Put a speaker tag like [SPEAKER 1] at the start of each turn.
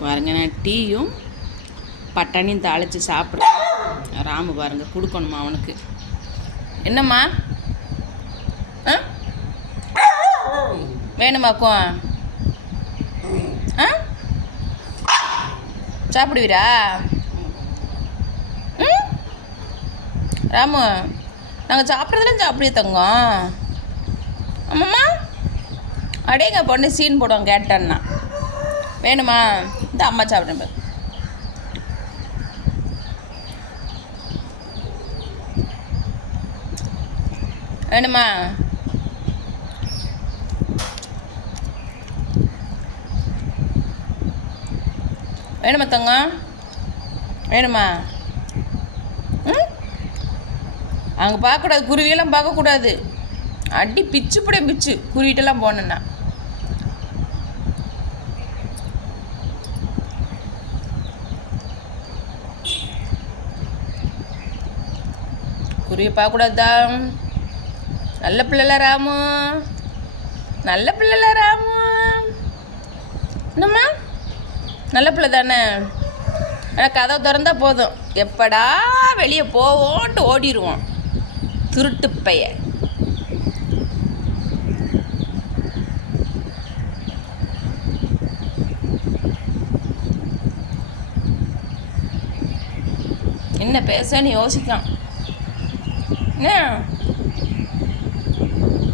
[SPEAKER 1] பாருங்க நான் டீயும் பட்டாணியும் தாளித்து சாப்பிட்றேன். ராமு பாருங்க கொடுக்கணுமா அவனுக்கு? என்னம்மா? ஆ? கோ? ஆ? சாப்பிடுவீரா? ம்? ராமு நாங்கள் சாப்பிட்றதுலாம் சாப்பிடுவே தங்கம். ஆமாம்மா. அடேங்க பொண்ணு சீன் போடுவோம் கேட்டேன்னா. வேணுமா? இந்த அம்மா சாப்பிட்றேன் வேணுமா? வேணுமா தங்கம்? வேணுமா? ம்? அங்கே பார்க்கக்கூடாது குருவியெல்லாம் பார்க்கக்கூடாது. அடி பிச்சு புடைய பிச்சு. குருவிட்டெல்லாம் போனேன்னா. குருவி பார்க்கக்கூடாதா நல்ல பிள்ளைல ராமு. நல்ல பிள்ளைல ராமு. என்னம்மா? நல்ல பிள்ளை தானே? ஆனால் கதவை திறந்தா போதும். எப்படா வெளியே போவோன்ட்டு ஓடிடுவோம் திருட்டு பைய. என்ன பேசன்னு யோசிக்கலாம் என்ன